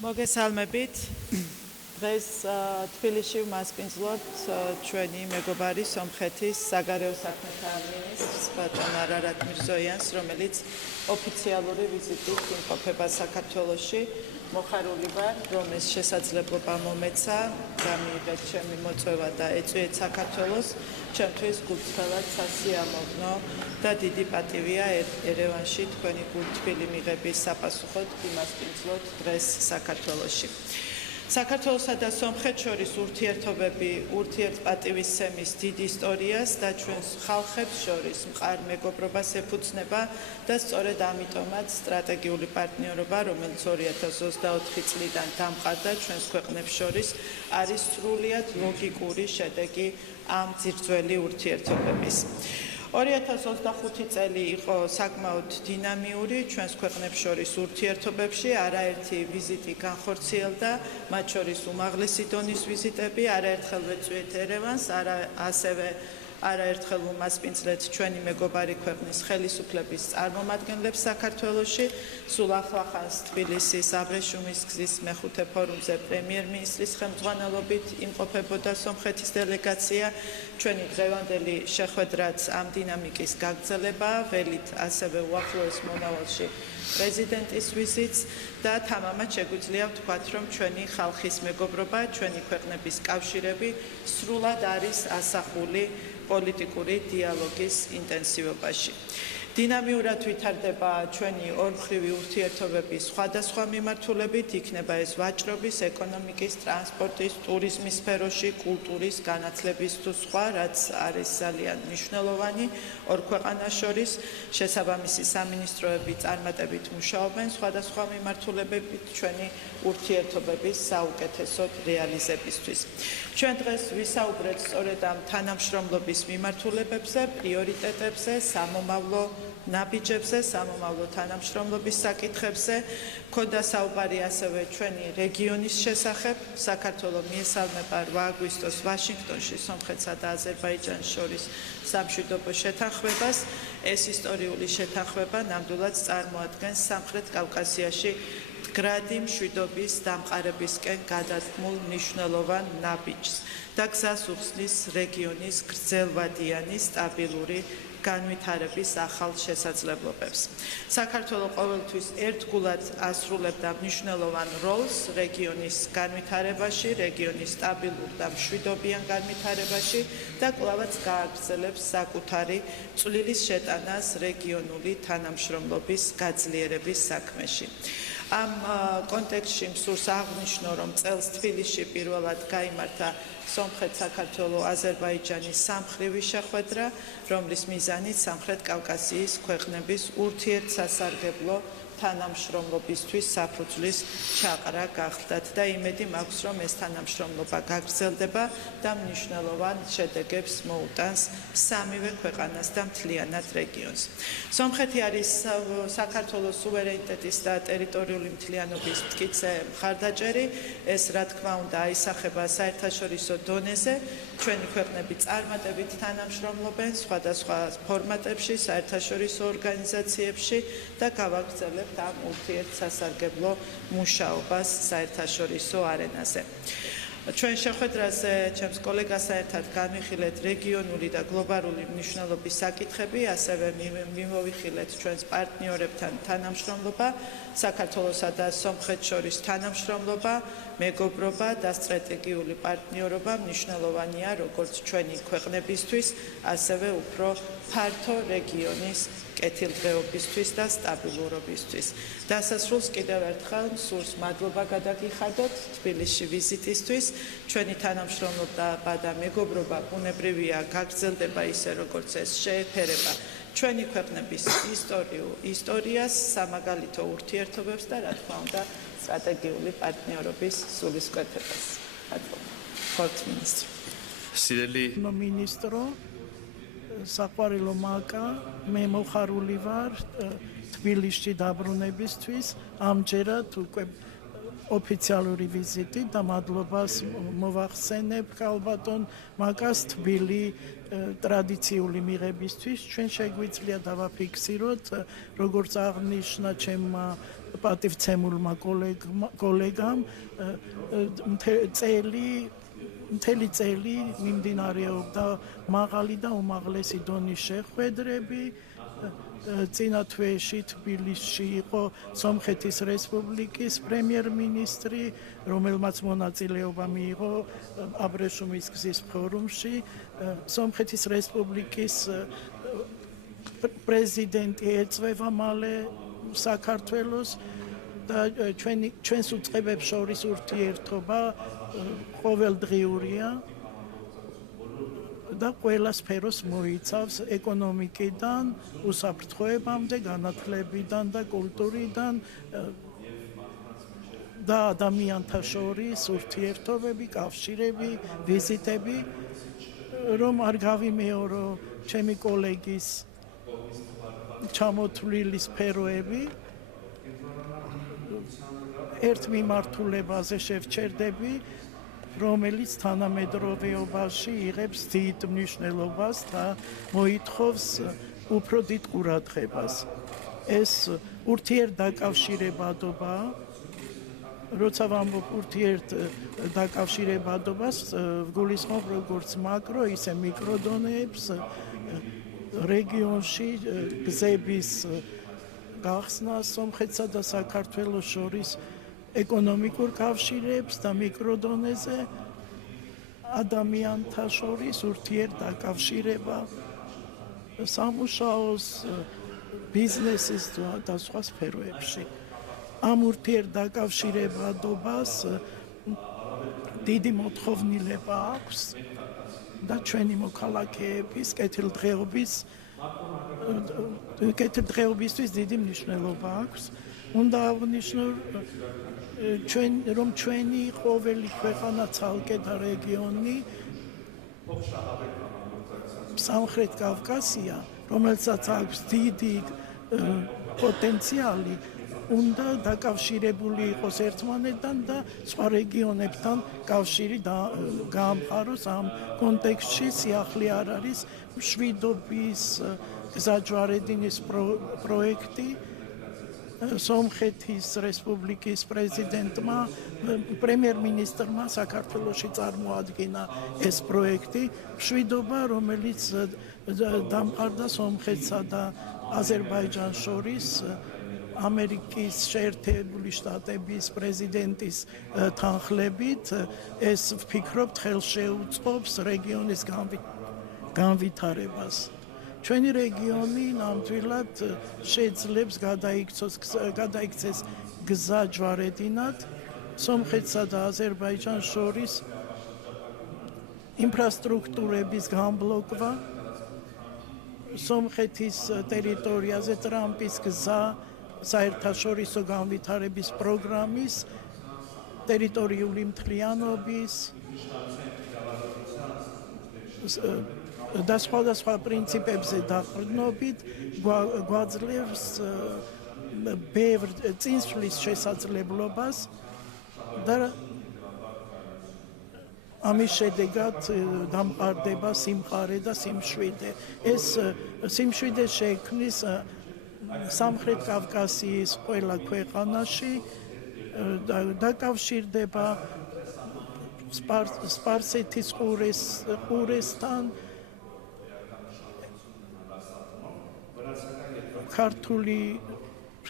მოგესალმებით. დღეს თბილისში მასპინძლობთ ჩვენი მეგობარი სომხეთის საგარეო საქმეთა მინისტრს ბატონ არარატ მირზოიანს, რომელიც ოფიციალური ვიზიტით იმყოფება საქართველოში. მოხარული ვარ, რომ ეს შესაძლებლობა მომეცა, გამიიღეთ ჩემი მოწვევა და ეწვიეთ საქართველოს. ჩემთვის გულწრფელად სასიამოვნო და დიდი პატივია ერევანში თქვენი გულთბილი მიღების საპასუხოდ იმასპინძლოთ დღეს საქართველოში. საქართველოსა და სომხეთს შორის ურთიერთობები ურთიერთპატივისცემის დიდ ისტორიას და ჩვენს ხალხებს შორის მყარ მეგობრობას ეფუძნება და სწორედ ამიტომაც სტრატეგიული პარტნიორობა, რომელიც 2024 წლიდან დამყარდა ჩვენს ქვეყნებს შორის, არის სრულიად ლოგიკური შედეგი ამ ძირძველი ურთიერთობების. 2025 წელი იყო საკმაოდ დინამიური ჩვენს ქვეყნებს შორის ურთიერთობებში, არაერთი ვიზიტი განხორციელდა, მათ შორის უმაღლესი დონის ვიზიტები, არაერთხელ ვეწვიეთ ერევანს, ასევე არაერთხელ უმასპინძლეთ ჩვენი მეგობარი ქვეყნის ხელისუფლების წარმომადგენლებს საქართველოში. სულ ახლახანს თბილისის აბრეშუმის გზის მეხუთე ფორუმზე პრემიერ-მინისტრის ხელმძღვანელობით იმყოფებოდა სომხეთის დელეგაცია. ჩვენი დღევანდელი შეხვედრაც ამ დინამიკის გაგრძელებაა, ველით ასევე უახლოეს მომავალში პრეზიდენტის ვიზიტს და თამამად შეგვიძლია ვთქვათ, რომ ჩვენი ხალხის მეგობრობა, ჩვენი ქვეყნების კავშირები სრულად არის ასახული პოლიტიკური დიალოგის ინტენსივობაში. დინამიურად ვითარდება ჩვენი ორმხრივი ურთიერთობების სხვადასხვა მიმართულებით, იქნება ეს ვაჭრობის, ეკონომიკის, ტრანსპორტის, ტურიზმის სფეროში, კულტურის, განათლების თუ სხვა, რაც არის ძალიან მნიშვნელოვანი ორ ქვეყანას შორის. შესაბამისი სამინისტროები წარმატებით მუშაობენ სხვადასხვა მიმართულებებით ჩვენი ურთიერთობების საუკეთესოდ რეალიზებისთვის. ჩვენ დღეს ვისაუბრეთ სწორედ ამ თანამშრომლობის მიმართულებებზე, პრიორიტეტებზე, სამომავლო ნაბიჯებზე, სამომავლო თანამშრომლობის საკითხებზე. ქონდა საუბარი ასევე ჩვენი რეგიონის შესახებ. საქართველო მიესალმება 8 აგვისტოს ვაშინგტონში სომხეთსა და აზერბაიჯანს შორის სამშვიდობო შეთანხმებას. ეს ისტორიული შეთანხმება ნამდვილად წარმოადგენს სამხრეთ კავკასიაში მდგრადი მშვიდობის დამყარებისკენ გადადგმულ მნიშვნელოვან ნაბიჯს და გზას უხსნის რეგიონის გრძელვადიანი სტაბილური განვითარების ახალ შესაძლებლობებს. საქართველო ყოველთვის ერთგულად ასრულებდა მნიშვნელოვან როლს რეგიონის განვითარებაში, რეგიონის სტაბილურ და მშვიდობიან განვითარებაში და კვლავაც გააგრძელებს საკუთარი წვლილის შეტანას რეგიონული თანამშრომლობის გაძლიერების საქმეში. ამ კონტექსტში მსურს აღნიშნო, რომ წელს თბილისში პირველად გაიმართა სომხეთ-საქართველო-აზერბაიჯანის სამხრივი შეხვედრა, რომლის მიზანით სამხრეთ კავკასიის ქვეყნების ურთიერთსასარგებლო თანამშრომლობისთვის საფუძვლის ჩაყრა გახდათ და იმედი მაქვს, რომ ეს თანამშრომლობა გაგრძელდება და მნიშვნელოვან შედეგებს მოუტანს სამივე ქვეყანას და მთლიანად რეგიონს. სომხეთი არის საქართველოს სუვერენიტეტის და ტერიტორიული მთლიანობის მტკიცე მხარდაჭერი. ეს რა თქმა უნდა აისახება საერთაშორისო დონეზე. ჩვენი ქვეყნები წარმატებით თანამშრომლობენ სხვადასხვა ფორმატებში, საერთაშორისო ორგანიზაციებში და გავაგრძელებთ ამ ურთიერთსასარგებლო მუშაობას საერთაშორისო არენაზე. ჩვენ შეხვედრაზე ჩემს კოლეგასთან ერთად განვიხილეთ რეგიონული და გლობალური მნიშვნელობის საკითხები, ასევე მიმოვიხილეთ ჩვენს პარტნიორებთან თანამშრომლობა, საქართველოსა და სომხეთს შორის თანამშრომლობა, მეგობრობა და სტრატეგიული პარტნიორობა მნიშვნელოვანია როგორც ჩვენი ქვეყნებისთვის, ასევე უფრო ფართო რეგიონის კეთილდღეობისთვის და სტაბილურობისთვის. დასასრულს კიდევ ერთხელ მსურს მადლობა გადაგიხადოთ თბილისში ვიზიტისთვის. ჩვენი თანამშრომლობა და მეგობრობა ბუნებრივია გაგრძელდება ისე როგორც ეს შეეფერება ჩვენი ქვეყნების ისტორიას, სამაგალითო ურთიერთობებს და რა თქმა უნდა სტრატეგიული პარტნიორობის სულისკვეთებას. მადლობა მინისტრო. სირელი მინისტრო საყვარელო მაკა, მე მოხარული ვარ თბილისში დაბრუნებისთვის. ამჯერად უკვე ოფიციალური ვიზიტი და მადლობას მოვახსენებ ქალბატონ მაკას თბილი ტრადიციული მიღებისთვის. ჩვენ შეგვიძლია დავაფიქსიროთ, როგორც აღნიშნა ჩემმა პატივცემულმა კოლეგამ, მთელი წელი მიმდინარეობდა მაღალი და უმაღლესი დონის შეხვედრები. წინა თვეში თბილისში იყო სომხეთის რესპუბლიკის პრემიერ-მინისტრი, რომელმაც მონაწილეობა მიიღო აბრეშუმის გზის ფორუმში. სომხეთის რესპუბლიკის პრეზიდენტი ეწვევა მალე საქართველოს და ჩვენს უწყებებს შორის ურთიერთობა ყოველდღიურია და ყველა სფეროს მოიცავს ეკონომიკიდან, უსაფრთხოებამდე, განათლებიდან და კულტურიდან და ადამიანთა შორის ურთიერთობები, კავშირები, ვიზიტები, რომ არ გავიმეორო ჩემი კოლეგის ჩამოთვლილი სფეროები. ერთ მიმართულებაზე შევჩერდები, რომელიც თანამედროვეობაში იღებს დიდ მნიშვნელობას და მოითხოვს უფრო დიდ ყურადღებას. ეს ურთიერთდაკავშირებადობა, როცა ვამბობ ურთიერთდაკავშირებადობას, ვგულისხმობ როგორც მაკრო, ისე მიკრო დონეებს, რეგიონში გზების გახსნა სომხეთსა და საქართველოს შორის, ეკონომიკურ კავშირებს და მიკროდონეზე ადამიანთა შორის ურთიერთდაკავშირება, სამუშაოს, ბიზნესის და სხვა სფეროებში. ამ ურთიერთდაკავშირებადობას დიდი მოთხოვნილება აქვს და ჩვენი მოქალაქეების კეთილდღეობისთვის დიდი მნიშვნელობა აქვს. უნდა აღვნიშნო, რომ ჩვენი ყოველი ქვეყანა ცალკე და რეგიონი სამხრეთ კავკასია, რომელსაც აქვს დიდი პოტენციალი, უნდა დაკავშირებული იყოს ერთმანეთთან და სხვა რეგიონებთან კავშირი გაამყაროს. ამ კონტექსტში სიახლე არ არის მშვიდობის გზაჯვარედინის პროექტი. სომხეთის რესპუბლიკის პრეზიდენტმა, პრემიერ-მინისტრმა საქართველოში წარმოადგინა ეს პროექტი, მშვიდობა, რომელიც დამყარდა სომხეთსა და აზერბაიჯანს შორის ამერიკის შეერთებული შტატების პრეზიდენტის თანხლებით. ეს ვფიქრობთ ხელს შეუწყობს რეგიონის განვითარებას. ჩვენი რეგიონი ნამდვილად შეძლებს გადაიქცეს გზა ჯვარედინად სომხეთსა და აზერბაიჯანს შორის ინფრასტრუქტურების გამბლოკვა, სომხეთის ტერიტორიაზე ტრამპის გზა, საერთაშორისო განვითარების პროგრამის, ტერიტორიული მთლიანობის და სხვადასხვა პრინციპებზე დაყრდნობით გვაძლევს ბევრ წინსვლის შესაძლებლობას და ამის შედეგად დამყარდება სიმყარე და სიმშვიდე. ეს სიმშვიდე შექმნის სამხრეთ კავკასიის ყველა ქვეყანაში, დაკავშირდება სპარსეთის ყურესთან, ქართული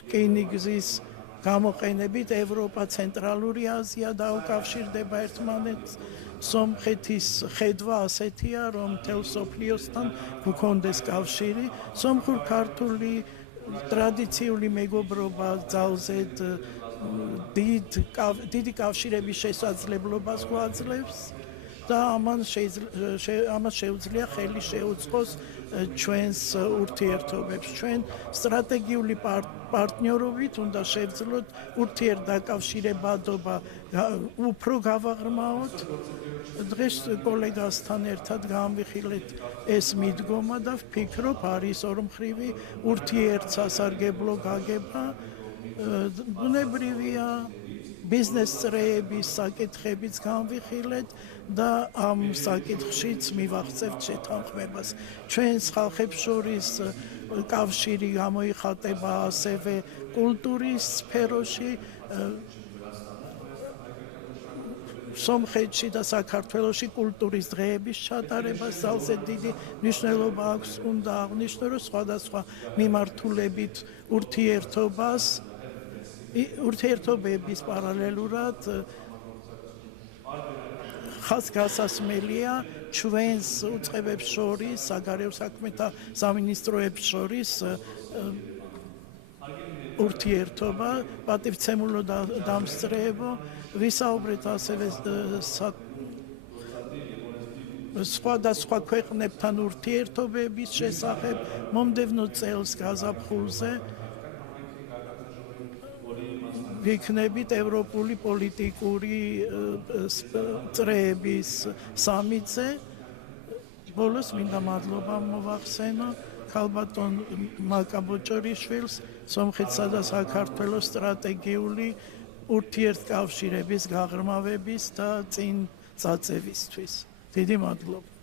რკინიგზის გამოყენებით ევროპა, ცენტრალური აზია დაუკავშირდება ერთმანეთს. სომხეთის ხედვა ასეთია, რომ მთელ მსოფლიოსთან გვქონდეს კავშირი. სომხურ-ქართული ტრადიციული მეგობრობა ძალზედ დიდი კავშირების შესაძლებლობას გვაძლევს და ამას შეუძლია ხელი შეუწყოს ჩვენს ურთიერთობებს. ჩვენ სტრატეგიული პარტნიორობით უნდა შევძლოთ ურთიერთდაკავშირებადობა უფრო გავაღრმავოთ. დღეს კოლეგასთან ერთად გამვიხილეთ ეს მიდგომა და ვფიქრობ, არის ორმხრივი ურთიერთსასარგებლო გაგება. ბუნებრივია ბიზნეს წრეების საკითხებიც განვიხილეთ და ამ საკითხშიც მივახცევთ შეთანხმებას. ჩვენს ხალხებს შორის კავშირი გამოიხატება ასევე კულტურის სფეროში, სომხეთში და საქართველოში კულტურის დღეების ჩატარებას ძალზე დიდი მნიშვნელობა აქვს. უნდა აღნიშნო, რომ სხვადასხვა მიმართულებით ურთიერთობების პარალელურად ხაზგასასმელია ჩვენს უწყებებს შორის, საგარეო საქმეთა სამინისტროებს შორის ურთიერთობა, პატივცემულო და დამსწრეებო, ვისაუბრეთ ასევე სხვადასხვა ქვეყნებთან ურთიერთობების შესახებ, მომდევნო წელს გაზაფხულზე ვიქნებით ევროპული პოლიტიკური წრეების სამიტზე. ბოლოს მინდა მადლობა მოვახსენო ქალბატონ მაკა ბოჭორიშვილს, სომხეთსა და საქართველოს სტრატეგიული ურთიერთკავშირების გაღრმავების და წინ წაწევისთვის. დიდი მადლობა.